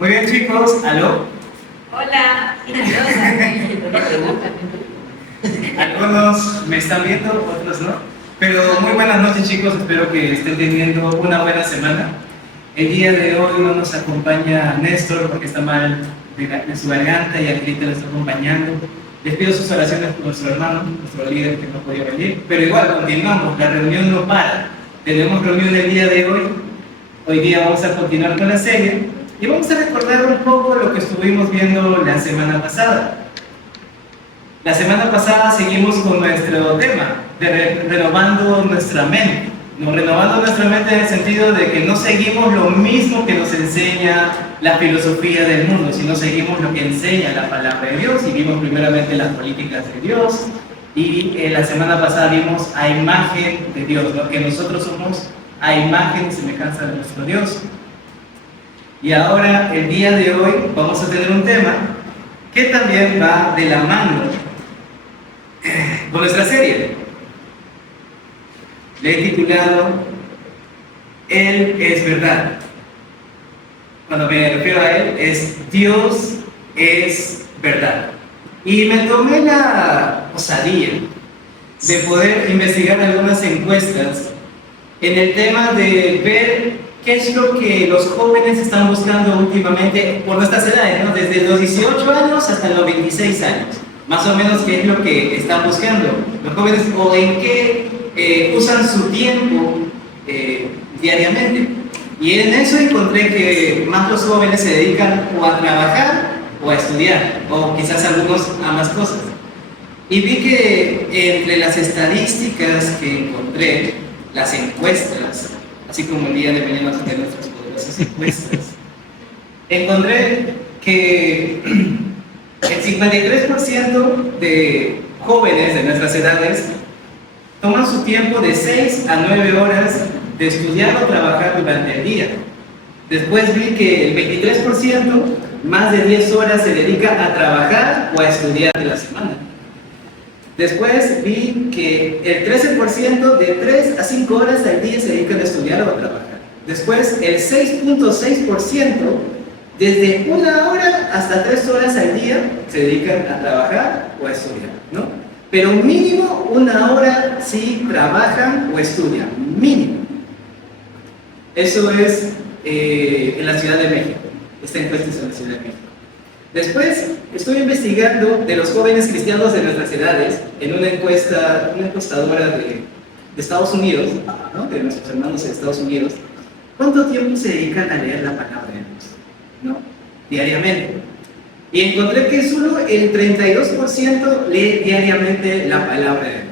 Muy bien, chicos, aló. Hola. Algunos me están viendo, otros no. Pero muy buenas noches, chicos. Espero que estén teniendo una buena semana. El día de hoy no nos acompaña Néstor porque está mal de su garganta y Angelita lo está acompañando. Les pido sus oraciones por nuestro hermano, nuestro líder que no podía venir. Pero igual, continuamos, la reunión no para. Tenemos reunión el día de hoy. Hoy día vamos a continuar con la serie y vamos a recordar un poco lo que estuvimos viendo la semana pasada. La semana pasada seguimos con nuestro tema de renovando nuestra mente. No, renovando nuestra mente en el sentido de que no seguimos lo mismo que nos enseña la filosofía del mundo, sino seguimos lo que enseña la palabra de Dios y vimos primeramente las políticas de Dios y la semana pasada vimos a imagen de Dios, lo que nosotros somos a imagen y semejanza de nuestro Dios. Y ahora, el día de hoy, vamos a tener un tema que también va de la mano con nuestra serie. Le he titulado Él es verdad. Cuando me refiero a Él, es Dios es verdad. Y me tomé la osadía de poder investigar algunas encuestas en el tema de ver qué es lo que los jóvenes están buscando últimamente por nuestras edades, ¿no? Desde los 18 años hasta los 26 años. Más o menos qué es lo que están buscando los jóvenes o en qué usan su tiempo diariamente. Y en eso encontré que más los jóvenes se dedican o a trabajar o a estudiar, o quizás algunos a ambas cosas. Y vi que entre las estadísticas que encontré, las encuestas, así como el día de mañana vamos a tener nuestras poderosas encuestas, encontré que el 53% de jóvenes de nuestras edades toman su tiempo de 6 a 9 horas de estudiar o trabajar durante el día. Después vi que el 23%, más de 10 horas, se dedica a trabajar o a estudiar de la semana. Después vi que el 13% de 3 a 5 horas al día se dedican a estudiar o a trabajar. Después el 6.6% desde 1 hora hasta 3 horas al día se dedican a trabajar o a estudiar, ¿no? Pero mínimo 1 hora sí trabajan o estudian, mínimo. Eso es en la Ciudad de México. Esta encuesta es en la Ciudad de México. Después estuve investigando de los jóvenes cristianos de nuestras edades en una encuestadora de Estados Unidos, ¿no? De nuestros hermanos de Estados Unidos, ¿cuánto tiempo se dedican a leer la palabra de Dios? ¿No? Diariamente. Y encontré que solo el 32% lee diariamente la palabra de Dios.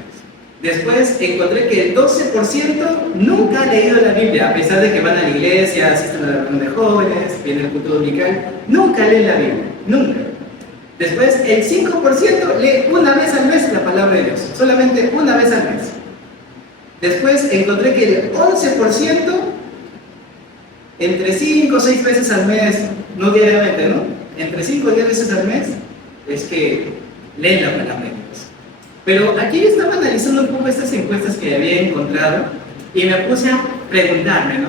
Después encontré que el 12% nunca ha leído la Biblia, a pesar de que van a la iglesia, asisten a la reunión de jóvenes, vienen al culto dominical, nunca leen la Biblia, nunca. Después el 5% lee una vez al mes la palabra de Dios, solamente una vez al mes. Después encontré que el 11%, entre 5 o 6 veces al mes, no diariamente, ¿no? Entre 5 o 10 veces al mes, es que leen la palabra de Dios. Pero aquí yo estaba analizando un poco estas encuestas que había encontrado y me puse a preguntarme, ¿no?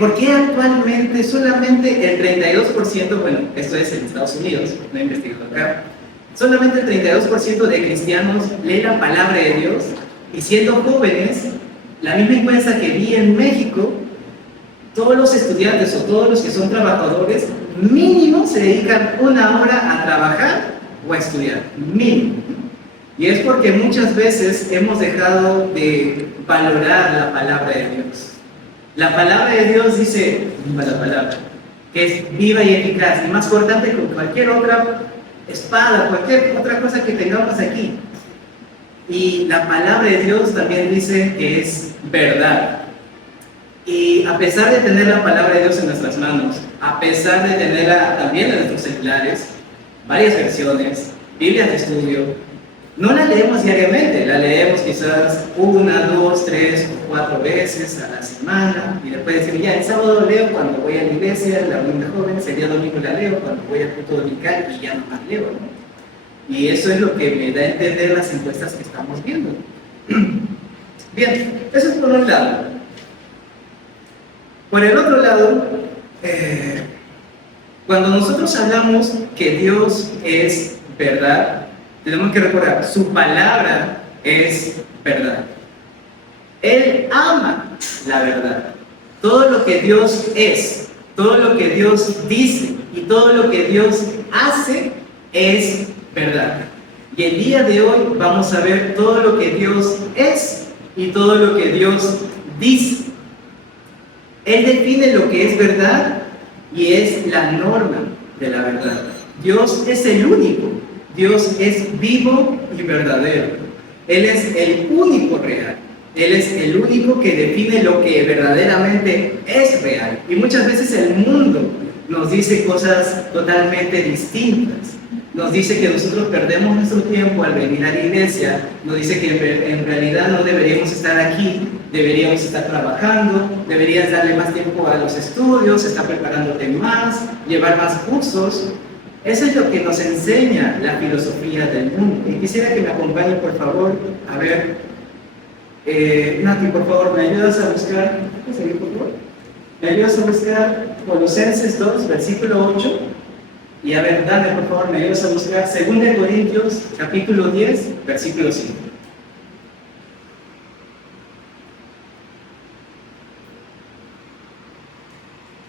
¿Por qué actualmente solamente el 32%, bueno, esto es en Estados Unidos, no he investigado acá, solamente el 32% de cristianos lee la palabra de Dios y siendo jóvenes, la misma encuesta que vi en México, todos los estudiantes o todos los que son trabajadores, mínimo se dedican 1 hora a trabajar o a estudiar, mínimo. Y es porque muchas veces hemos dejado de valorar la palabra de Dios. La palabra de Dios dice, viva la palabra, que es viva y eficaz, y más cortante que cualquier otra espada, cualquier otra cosa que tengamos aquí. Y la palabra de Dios también dice que es verdad. Y a pesar de tener la palabra de Dios en nuestras manos, a pesar de tenerla también en nuestros celulares, varias versiones, Biblias de estudio, no la leemos diariamente, la leemos quizás 1, 2, 3 o 4 veces a la semana y después decimos, ya el sábado leo cuando voy a la iglesia, la reunión de jóvenes, el día domingo la leo cuando voy al culto dominical y ya no más leo, ¿no? Y eso es lo que me da a entender las encuestas que estamos viendo. Bien, eso es por un lado. Por el otro lado, Cuando nosotros hablamos que Dios es verdad, tenemos que recordar, su palabra es verdad. Él ama la verdad. Todo lo que Dios es, todo lo que Dios dice y todo lo que Dios hace es verdad. Y el día de hoy vamos a ver todo lo que Dios es y todo lo que Dios dice. Él define lo que es verdad y es la norma de la verdad. Dios es el único. Dios es vivo y verdadero. Él es el único real. Él es el único que define lo que verdaderamente es real. Y muchas veces el mundo nos dice cosas totalmente distintas. Nos dice que nosotros perdemos nuestro tiempo al venir a la iglesia. Nos dice que en realidad no deberíamos estar aquí. Deberíamos estar trabajando. Deberías darle más tiempo a los estudios, estar preparándote más, llevar más cursos. Eso es lo que nos enseña la filosofía del mundo. Y quisiera que me acompañen, por favor, a ver. Nati, por favor, ¿me ayudas a buscar? ¿Puedes seguir, por favor? ¿Me ayudas a buscar Colosenses 2, versículo 8? Y a ver, dale, por favor, ¿me ayudas a buscar 2 Corintios, capítulo 10, versículo 5?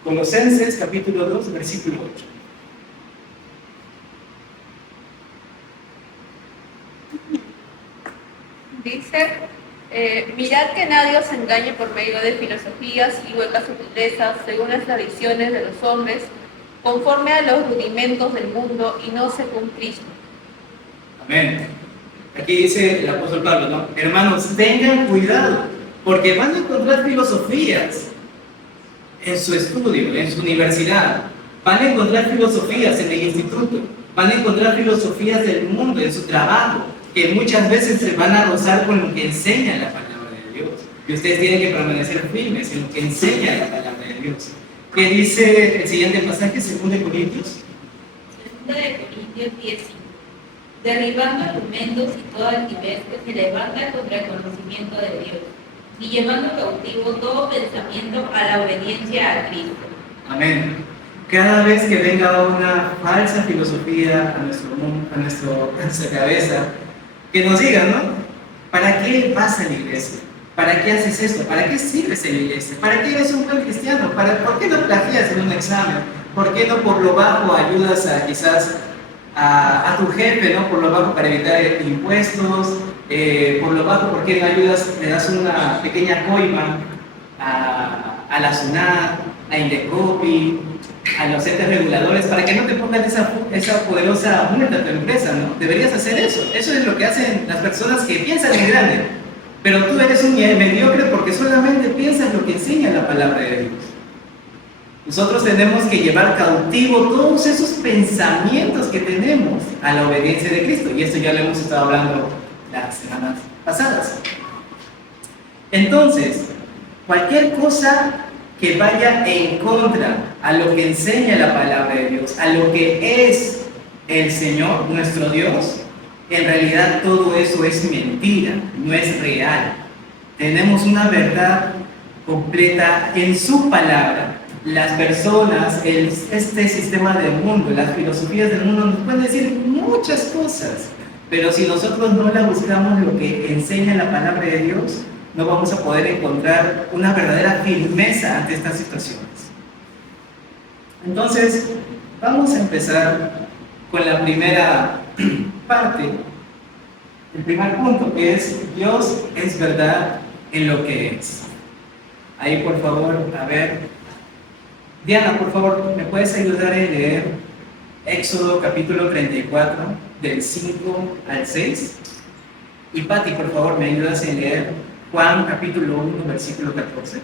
Colosenses, capítulo 2, versículo 8. Dice, mirad que nadie os engañe por medio de filosofías y huecas sutilezas, según las tradiciones de los hombres, conforme a los rudimentos del mundo y no según Cristo. Amén. Aquí dice el apóstol Pablo, ¿no? Hermanos, tengan cuidado, porque van a encontrar filosofías en su estudio, en su universidad. Van a encontrar filosofías en el instituto. Van a encontrar filosofías del mundo, en su trabajo, que muchas veces se van a rozar con lo que enseña la palabra de Dios. Y ustedes tienen que permanecer firmes en lo que enseña la palabra de Dios. ¿Qué dice el siguiente pasaje, 2 Corintios? 2 Corintios 10:5. Derribando argumentos y toda altivez que se levanta contra el conocimiento de Dios, y llevando cautivo todo pensamiento a la obediencia a Cristo. Amén. Cada vez que venga una falsa filosofía a nuestra cabeza, que nos digan, ¿no? ¿Para qué vas a la iglesia? ¿Para qué haces esto? ¿Para qué sirves en la iglesia? ¿Para qué eres un buen cristiano? ¿Por qué no plagias en un examen? ¿Por qué no por lo bajo ayudas a quizás a tu jefe, ¿no? Por lo bajo para evitar impuestos, por lo bajo, ¿por qué no ayudas, le das una pequeña coima a la SUNAT, a Indecopi, a los entes reguladores, para que no te pongan esa poderosa multa a tu empresa, ¿no? Deberías hacer eso. Eso es lo que hacen las personas que piensan en grande. Pero tú eres un mediocre porque solamente piensas lo que enseña la palabra de Dios. Nosotros tenemos que llevar cautivo todos esos pensamientos que tenemos a la obediencia de Cristo. Y esto ya lo hemos estado hablando las semanas pasadas. Entonces, cualquier cosa que vaya en contra a lo que enseña la palabra de Dios, a lo que es el Señor, nuestro Dios, en realidad todo eso es mentira, no es real. Tenemos una verdad completa en su palabra. Las personas, este sistema del mundo, las filosofías del mundo nos pueden decir muchas cosas, pero si nosotros no la buscamos lo que enseña la palabra de Dios, no vamos a poder encontrar una verdadera firmeza ante estas situaciones. Entonces, vamos a empezar con la primera parte, el primer punto, que es Dios es verdad en lo que es. Ahí, por favor, a ver. Diana, por favor, ¿me puedes ayudar a leer Éxodo capítulo 34, del 5 al 6? Y Pati, por favor, ¿me ayudas a leer Juan capítulo 1, versículo 14?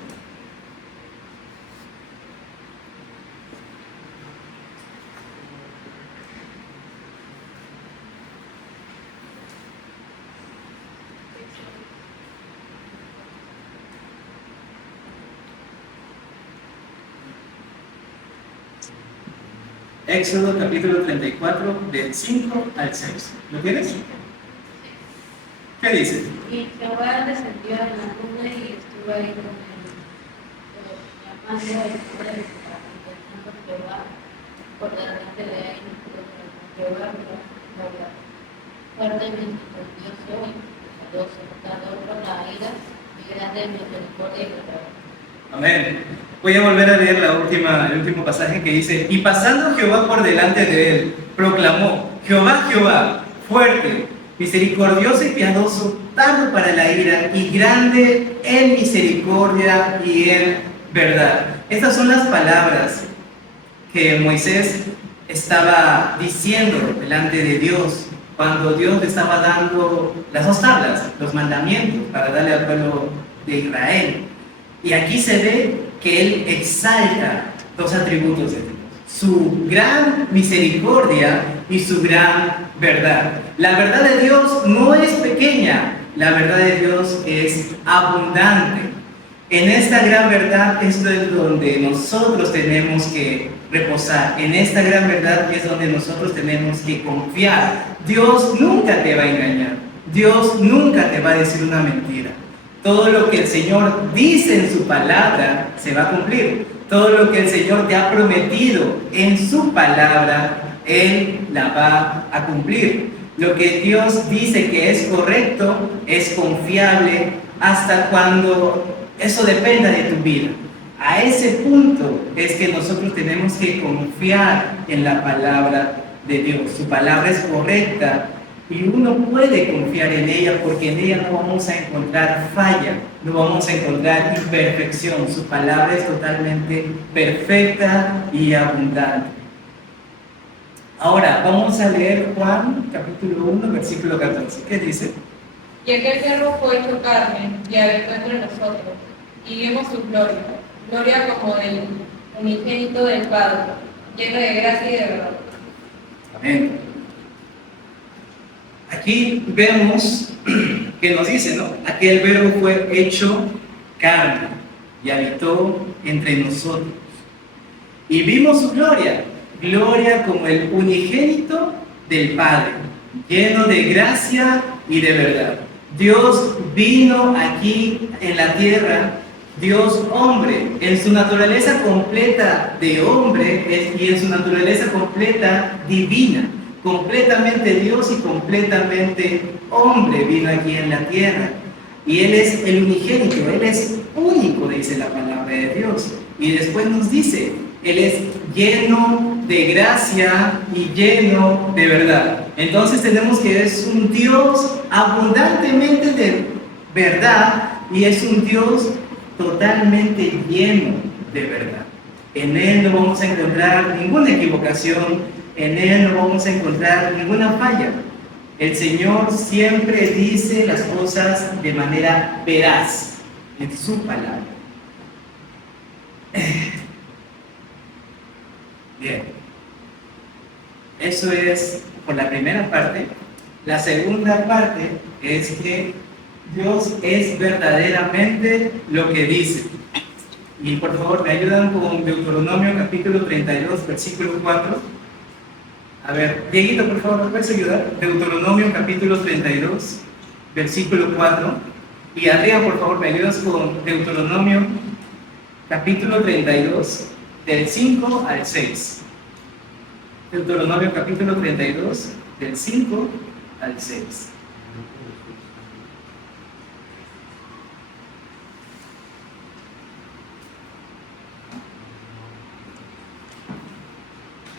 Éxodo capítulo 34, del 5 al 6. ¿Lo tienes? ¿Qué dice? Y Jehová descendió a la nube y estuvo ahí con él. Llamando al pueblo, contemplando Jehová, por delante de él, Jehová, Jehová, fuerte misericordioso y piadoso, tardador con la ira y grande en misericordia y verdad. Amén. Voy a volver a leer el último pasaje que dice: y pasando Jehová por delante de él, proclamó: Jehová, Jehová, fuerte, misericordioso y piadoso, tardo para la ira y grande en misericordia y en verdad. Estas son las palabras que Moisés estaba diciendo delante de Dios cuando Dios le estaba dando las dos tablas, los mandamientos, para darle al pueblo de Israel. Y aquí se ve que él exalta dos atributos de Dios: su gran misericordia y su gran verdad. La verdad de Dios no es pequeña, la verdad de Dios es abundante. En esta gran verdad es donde nosotros tenemos que reposar. En esta gran verdad es donde nosotros tenemos que confiar. Dios nunca te va a engañar. Dios nunca te va a decir una mentira. Todo lo que el Señor dice en su palabra se va a cumplir. Todo lo que el Señor te ha prometido en su palabra, Él la va a cumplir. Lo que Dios dice que es correcto, es confiable, hasta cuando eso dependa de tu vida. A ese punto es que nosotros tenemos que confiar en la palabra de Dios. Su palabra es correcta y uno puede confiar en ella, porque en ella no vamos a encontrar falla, no vamos a encontrar imperfección. Su palabra es totalmente perfecta y abundante. Ahora vamos a leer Juan capítulo 1 versículo 14. ¿Qué dice? Y aquel verbo fue hecho carne y habitó entre nosotros, y vimos su gloria, gloria como del unigénito del Padre, lleno de gracia y de verdad. Amén. Aquí vemos que nos dice, ¿no? Aquel verbo fue hecho carne y habitó entre nosotros. Y vimos su gloria, gloria como el unigénito del Padre, lleno de gracia y de verdad. Dios vino aquí en la tierra, Dios hombre, en su naturaleza completa de hombre y en su naturaleza completa divina. Completamente Dios y completamente hombre vino aquí en la tierra. Y Él es el unigénito, Él es único, dice la palabra de Dios. Y después nos dice, Él es lleno de gracia y lleno de verdad. Entonces tenemos que es un Dios abundantemente de verdad y es un Dios totalmente lleno de verdad. En Él no vamos a encontrar ninguna equivocación, en Él no vamos a encontrar ninguna falla. El Señor siempre dice las cosas de manera veraz en su palabra. Bien, eso es por la primera parte. La segunda parte es que Dios es verdaderamente lo que dice. Y por favor, me ayudan con Deuteronomio capítulo 32, versículo 4. A ver, Dieguito, por favor, ¿me puedes ayudar? Deuteronomio capítulo 32, versículo 4. Y Adrián, por favor, me ayudas con Deuteronomio capítulo 32, del 5 al 6. Deuteronomio capítulo 32, del 5 al 6.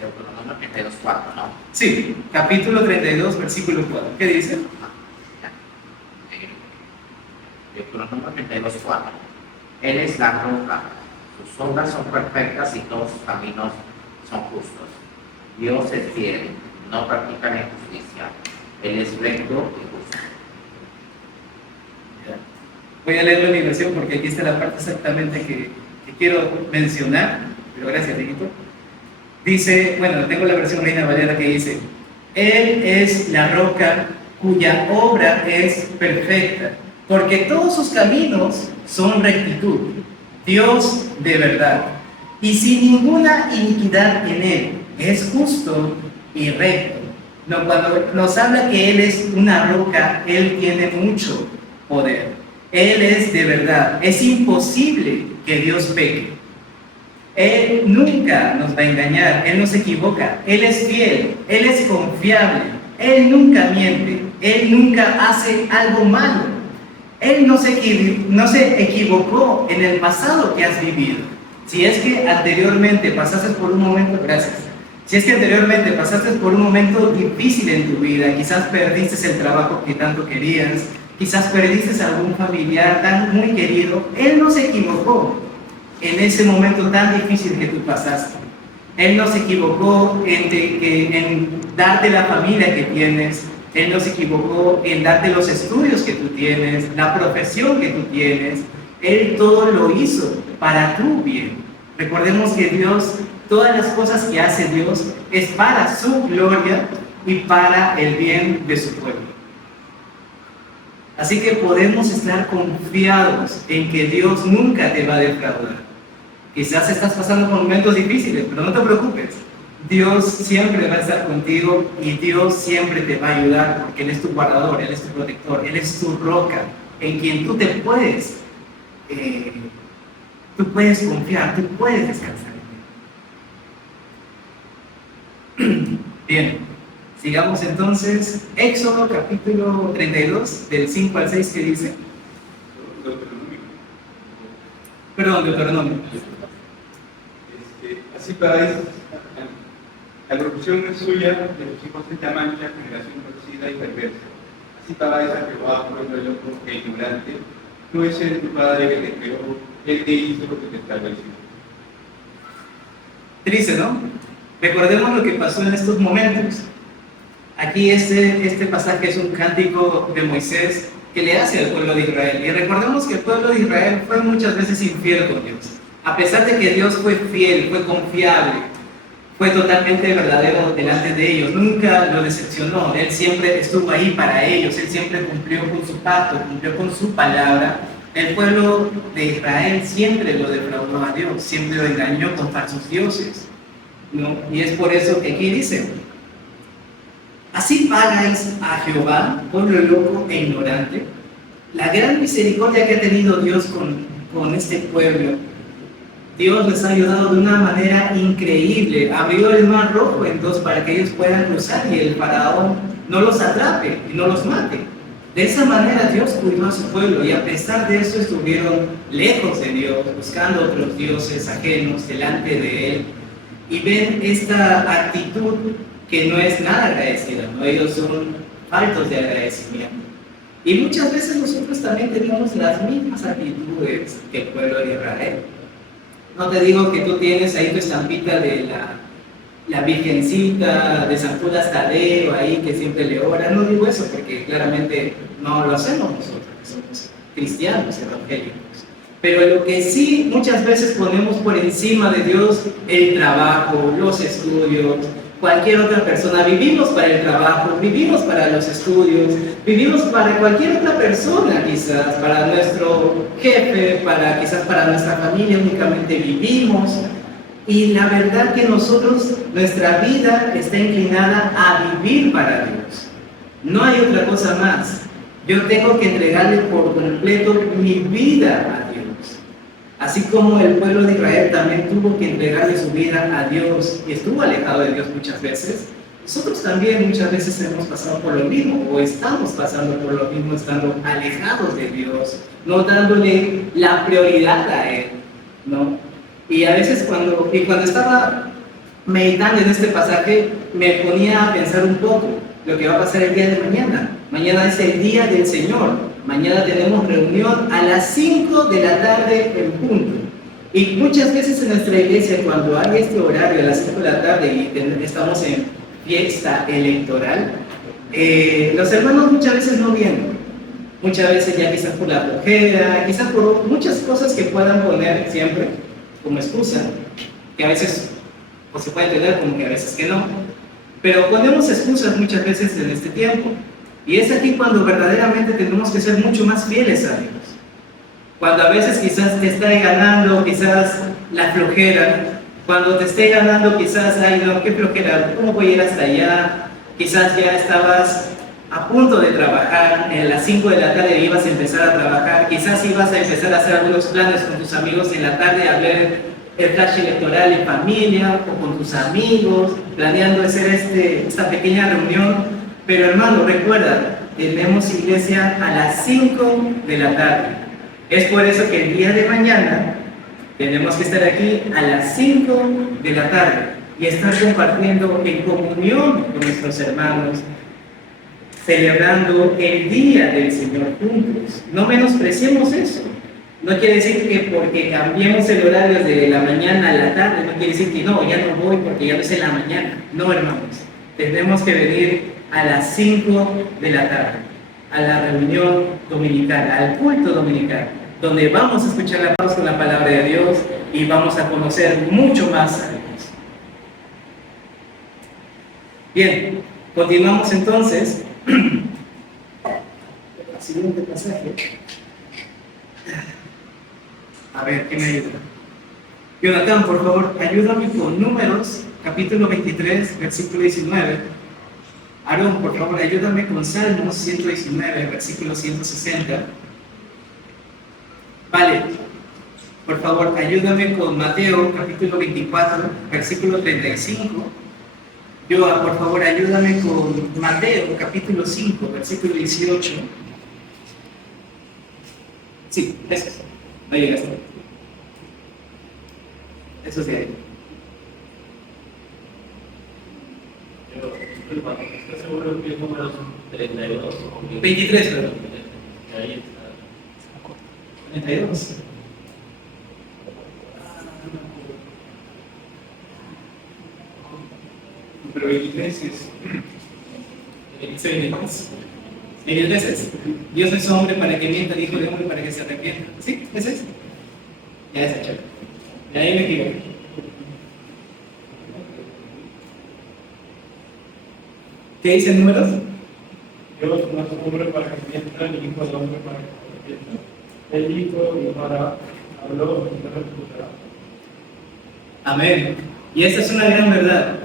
Deuteronomio 32, 4, ¿no? Sí, capítulo 32, versículo 4. ¿Qué dice? Deuteronomio 32, 4. Él es la roca, sus obras son perfectas y todos sus caminos son justos. Dios es fiel, no practica la injusticia. Él es recto y justo. Voy a leerlo en mi versión porque aquí está la parte exactamente que quiero mencionar, pero gracias, Dieguito. Dice, bueno, tengo la versión Reina Valera que dice: Él es la roca cuya obra es perfecta, porque todos sus caminos son rectitud, Dios de verdad, y sin ninguna iniquidad en Él, es justo y recto. No, cuando nos habla que Él es una roca, Él tiene mucho poder. Él es de verdad. Es imposible que Dios peque. Él nunca nos va a engañar, Él no se equivoca, Él es fiel, Él es confiable, Él nunca miente, Él nunca hace algo malo. Él no se equivocó en el pasado que has vivido. Si es que anteriormente pasaste por un momento, gracias. Si es que anteriormente pasaste por un momento difícil en tu vida, quizás perdiste el trabajo que tanto querías, quizás perdiste a algún familiar tan muy querido, Él no se equivocó en ese momento tan difícil que tú pasaste. Él no se equivocó en darte la familia que tienes, Él no se equivocó en darte los estudios que tú tienes, la profesión que tú tienes. Él todo lo hizo para tu bien. Recordemos que Dios, todas las cosas que hace Dios es para su gloria y para el bien de su pueblo. Así que podemos estar confiados en que Dios nunca te va a defraudar. Quizás estás pasando por momentos difíciles, pero no te preocupes. Dios siempre va a estar contigo y Dios siempre te va a ayudar porque Él es tu guardador, Él es tu protector, Él es tu roca en quien tú puedes confiar, tú puedes descansar en Él. Bien, sigamos entonces. Éxodo capítulo 32, del 5 al 6, ¿qué dice? Perdón, Deuteronomio. Así paráis, la corrupción es suya, de los hijos de esta mancha, generación torcida y perversa. Así paráis a Jehová, pueblo loco e ignorante, no es él tu padre que te creó, él te hizo lo que te estableció. Triste, ¿no? Recordemos lo que pasó en estos momentos. Aquí este pasaje es un cántico de Moisés que le hace al pueblo de Israel. Y recordemos que el pueblo de Israel fue muchas veces infiel con Dios. A pesar de que Dios fue fiel, fue confiable, fue totalmente verdadero delante de ellos, nunca lo decepcionó. Él siempre estuvo ahí para ellos, Él siempre cumplió con su pacto, cumplió con su palabra. El pueblo de Israel siempre lo defraudó a Dios, siempre lo engañó con falsos dioses, ¿no? Y es por eso que aquí dice: así pagáis a Jehová, pueblo loco e ignorante. La gran misericordia que ha tenido Dios con este pueblo. Dios les ha ayudado de una manera increíble. Abrió el mar rojo en dos para que ellos puedan cruzar y el faraón no los atrape y no los mate. De esa manera Dios cuidó a su pueblo y a pesar de eso estuvieron lejos de Dios, buscando otros dioses ajenos delante de Él. Y ven esta actitud que no es nada agradecida, ¿no? Ellos son faltos de agradecimiento. Y muchas veces nosotros también tenemos las mismas actitudes que el pueblo de Israel. No te digo que tú tienes ahí tu estampita de la Virgencita de San Judas Tadeo ahí que siempre le ora. No digo eso porque claramente no lo hacemos nosotros, que somos cristianos evangélicos. Pero lo que sí muchas veces ponemos por encima de Dios, el trabajo, los estudios, cualquier otra persona. Vivimos para el trabajo, vivimos para los estudios, vivimos para cualquier otra persona quizás, para nuestro jefe, quizás para nuestra familia únicamente vivimos. Y la verdad que nosotros, nuestra vida está inclinada a vivir para Dios. No hay otra cosa más. Yo tengo que entregarle por completo mi vida a Dios. Así como el pueblo de Israel también tuvo que entregarle su vida a Dios y estuvo alejado de Dios muchas veces, nosotros también muchas veces hemos pasado por lo mismo o estamos pasando por lo mismo estando alejados de Dios, no dándole la prioridad a Él, ¿no? Y a veces cuando estaba meditando en este pasaje me ponía a pensar un poco lo que va a pasar el día de mañana. Mañana es el día del Señor. Mañana tenemos reunión a las 5 de la tarde en punto. Y muchas veces en nuestra iglesia, cuando hay este horario a las 5 de la tarde y estamos en fiesta electoral, los hermanos muchas veces no vienen. Muchas veces ya quizás por la flojera, quizás por muchas cosas que puedan poner siempre como excusa, que a veces pues, se puede tener como que a veces que no. Pero ponemos excusas muchas veces en este tiempo. Y es aquí cuando verdaderamente tenemos que ser mucho más fieles a Dios. Cuando a veces quizás te está ganando quizás la flojera, cuando te esté ganando quizás, ay no, qué flojera, ¿cómo voy a ir hasta allá? Quizás ya estabas a punto de trabajar, a las 5 de la tarde ibas a empezar a trabajar, quizás ibas a empezar a hacer algunos planes con tus amigos en la tarde, a ver el flash electoral en familia o con tus amigos, planeando hacer esta pequeña reunión. Pero hermano, recuerda, tenemos iglesia a las 5 de la tarde. Es por eso que el día de mañana tenemos que estar aquí a las 5 de la tarde y estar compartiendo en comunión con nuestros hermanos, celebrando el día del Señor juntos. No menospreciemos eso. No quiere decir que porque cambiemos el horario de la mañana a la tarde, no quiere decir que no, ya no voy porque ya no es en la mañana. No, hermanos, tenemos que venir a las 5 de la tarde, a la reunión dominical, al culto dominical, donde vamos a escuchar la voz con la palabra de Dios y vamos a conocer mucho más a Dios. Bien, continuamos entonces. El siguiente pasaje. A ver, ¿quién me ayuda? Jonathan, por favor, ayúdame con Números, capítulo 23, versículo 19. Aarón, por favor, ayúdame con Salmos 119, versículo 160. Vale, por favor, ayúdame con Mateo, capítulo 24, versículo 35. Joa, por favor, ayúdame con Mateo, capítulo 5, versículo 18. Sí, eso. No llegaste. Eso es de ahí. ¿Estás seguro que el número son 32 o 23, perdón. Ahí está. 32. Pero 23 es... 23. 23 es. Dios no es hombre para que mienta, hijo de hombre para que se arrepienta. ¿Sí? ¿Ese es? Ya es hecho. De ahí me equivoqué. ¿Qué dicen números? Dios no es hombre para que mienta, ni hijo de hombre para que se arrepienta. El hijo y para habló y no responderá. Amén. Y esta es una gran verdad.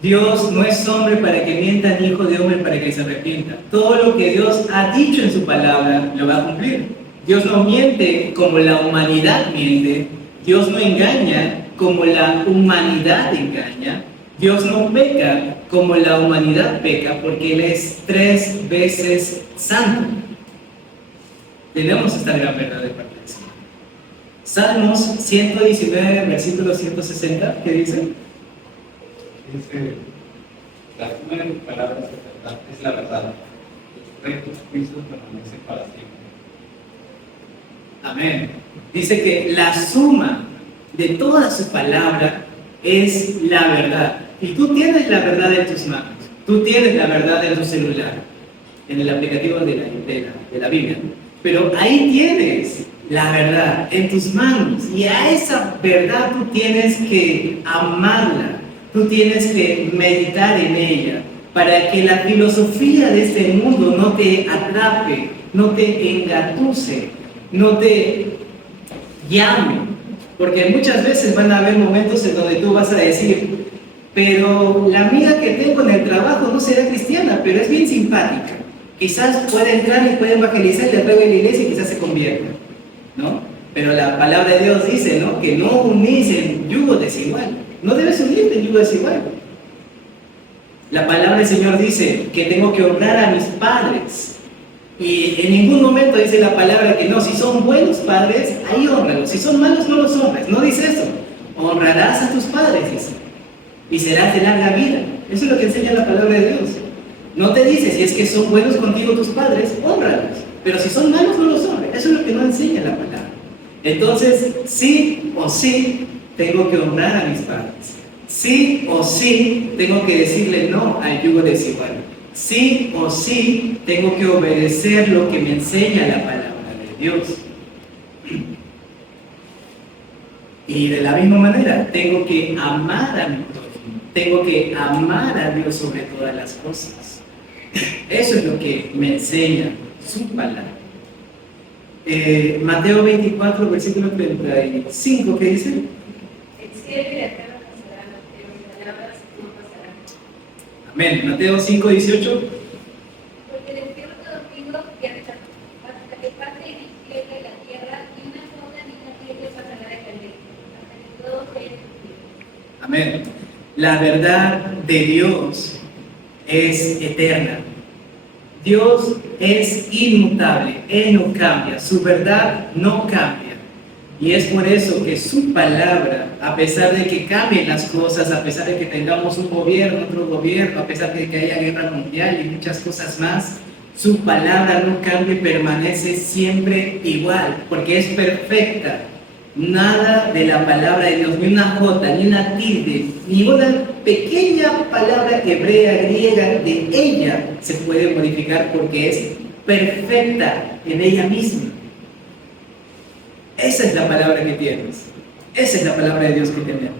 Dios no es hombre para que mienta, ni hijo de hombre para que se arrepienta. Todo lo que Dios ha dicho en su palabra lo va a cumplir. Dios no miente como la humanidad miente. Dios no engaña como la humanidad engaña. Dios no peca como la humanidad peca, porque Él es 3 veces santo. Tenemos esta gran verdad de parte del Señor. Salmos 119, versículo 160, ¿qué dice? Dice, la suma de tus palabras es la verdad. Tus rectos juicios permanecen para siempre. Amén. Dice que la suma de toda su palabra es la verdad. Y tú tienes la verdad en tus manos. Tú tienes la verdad en tu celular, en el aplicativo de la Biblia. Pero ahí tienes la verdad en tus manos. Y a esa verdad tú tienes que amarla. Tú tienes que meditar en ella para que la filosofía de este mundo no te atrape, no te engatuse, no te llame. Porque muchas veces van a haber momentos en donde tú vas a decir, pero la amiga que tengo en el trabajo no será cristiana, pero es bien simpática. Quizás puede entrar y puede evangelizar y le traiga a la iglesia y quizás se convierta, ¿no? Pero la palabra de Dios dice, ¿no? Que no unís en yugo desigual. No debes unirte en yugo desigual. La palabra del Señor dice que tengo que honrar a mis padres. Y en ningún momento dice la palabra que no, si son buenos padres, ahí honralos. Si son malos, no los honres. No dice eso. Honrarás a tus padres, dice. Y serás de larga vida. Eso es lo que enseña la palabra de Dios. No te dice, si es que son buenos contigo tus padres, honralos. Pero si son malos, no los honres. Eso es lo que no enseña la palabra. Entonces, sí o sí, tengo que honrar a mis padres. Sí o sí, tengo que decirle no al yugo desigual. Sí o sí, tengo que obedecer lo que me enseña la palabra de Dios. Y de la misma manera, tengo que amar a mi prójimo. Tengo que amar a Dios sobre todas las cosas. Eso es lo que me enseña su palabra. Mateo 24, versículo 35, ¿qué dice? El cielo y la tierra pasarán, pero mis palabras no pasarán. Amén. Mateo 5, 18. Porque del cielo te domingo y hasta que pase el cielo y la tierra, y una sola ni una piedra pasará de la ley, hasta que La verdad de Dios es eterna. Dios es inmutable, Él no cambia, su verdad no cambia. Y es por eso que su palabra, a pesar de que cambien las cosas, a pesar de que tengamos un gobierno, otro gobierno, a pesar de que haya guerra mundial y muchas cosas más, su palabra no cambia y permanece siempre igual, porque es perfecta. Nada de la palabra de Dios, ni una jota, ni una tilde, ni una pequeña palabra hebrea, griega, de ella se puede modificar porque es perfecta en ella misma. Esa es la palabra que tienes. Esa es la palabra de Dios que tenemos.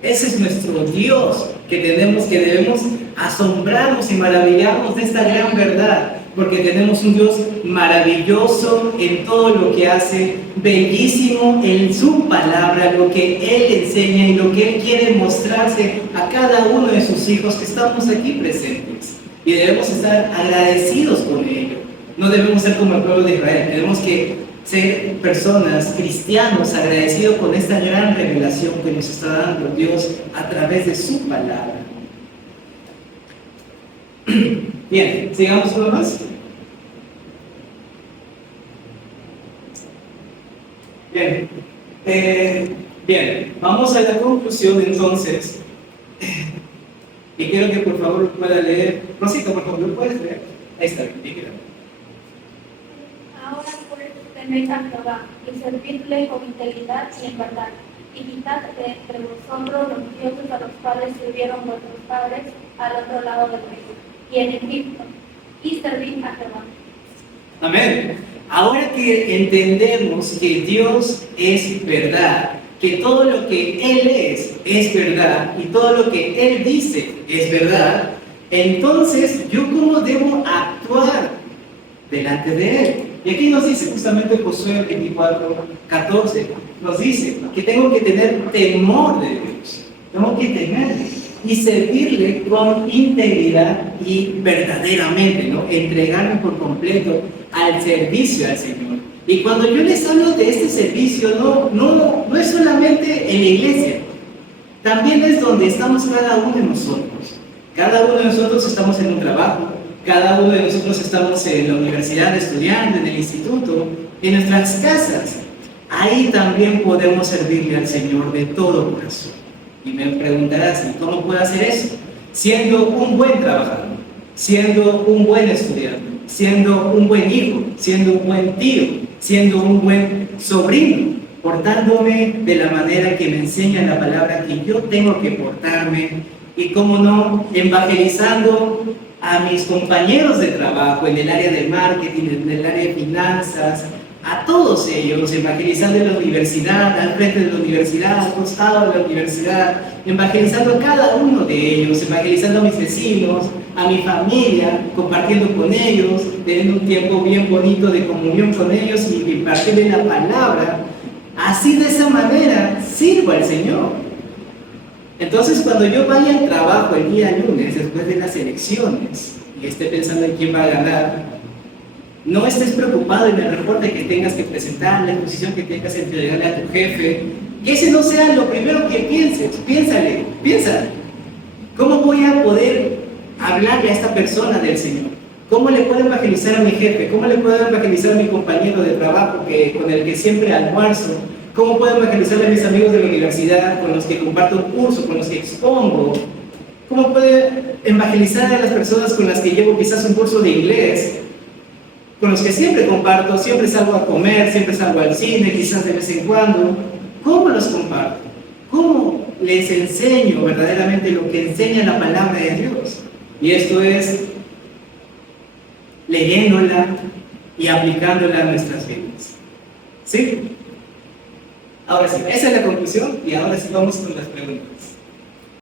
Ese es nuestro Dios que tenemos, que debemos asombrarnos y maravillarnos de esta gran verdad. Porque tenemos un Dios maravilloso en todo lo que hace, bellísimo en su palabra, lo que Él enseña y lo que Él quiere mostrarse a cada uno de sus hijos que estamos aquí presentes. Y debemos estar agradecidos con ello. No debemos ser como el pueblo de Israel, tenemos que ser personas, cristianos, agradecidos con esta gran revelación que nos está dando Dios a través de su palabra. Bien, sigamos uno más. Bien, bien, vamos a la conclusión entonces. Y quiero que por favor lo pueda leer. Rosita, por favor, ¿lo puedes leer? Ahí está, dígelo. Ahora pues temed a Jehová y servidle con integridad y en verdad, y quitad de entre vosotros los dioses a los cuales sirvieron vuestros padres al otro lado del río y en Egipto, y servid a Jehová. Amén. Ahora que entendemos que Dios es verdad, que todo lo que Él es verdad, y todo lo que Él dice es verdad, entonces yo cómo debo actuar delante de Él. Y aquí nos dice justamente Josué 24:14, nos dice que tengo que tener temor de Dios, tengo que temerle y servirle con integridad y verdaderamente, ¿no? Entregarme por completo al servicio al Señor. Y cuando yo les hablo de este servicio, no es solamente en la iglesia, también es donde estamos cada uno de nosotros. Cada uno de nosotros estamos en un trabajo, cada uno de nosotros estamos en la universidad estudiando, en el instituto, en nuestras casas. Ahí también podemos servirle al Señor de todo corazón. Y me preguntarás, ¿cómo puedo hacer eso? Siendo un buen trabajador, siendo un buen estudiante, siendo un buen hijo, siendo un buen tío, siendo un buen sobrino, portándome de la manera que me enseña la palabra que yo tengo que portarme, y cómo no, evangelizando a mis compañeros de trabajo en el área de marketing, en el área de finanzas, a todos ellos, evangelizando en la universidad, al frente de la universidad, al costado de la universidad, evangelizando a cada uno de ellos, evangelizando a mis vecinos, a mi familia, compartiendo con ellos, teniendo un tiempo bien bonito de comunión con ellos y impartirles la palabra. Así, de esa manera, sirvo al Señor. Entonces, cuando yo vaya al trabajo el día lunes, después de las elecciones, y esté pensando en quién va a ganar, no estés preocupado en el reporte que tengas que presentar, la exposición que tengas que entregarle a tu jefe, que ese no sea lo primero que pienses. Piensa, ¿cómo voy a poder hablarle a esta persona del Señor? ¿Cómo le puedo evangelizar a mi jefe? ¿Cómo le puedo evangelizar a mi compañero de trabajo con el que siempre almuerzo? ¿Cómo puedo evangelizar a mis amigos de la universidad con los que comparto un curso, con los que expongo? ¿Cómo puedo evangelizar a las personas con las que llevo quizás un curso de inglés? Con los que siempre comparto, siempre salgo a comer, siempre salgo al cine, quizás de vez en cuando. ¿Cómo los comparto? ¿Cómo les enseño verdaderamente lo que enseña la palabra de Dios? Y esto es leyéndola y aplicándola a nuestras vidas. ¿Sí? Ahora sí, esa es la conclusión y ahora sí vamos con las preguntas.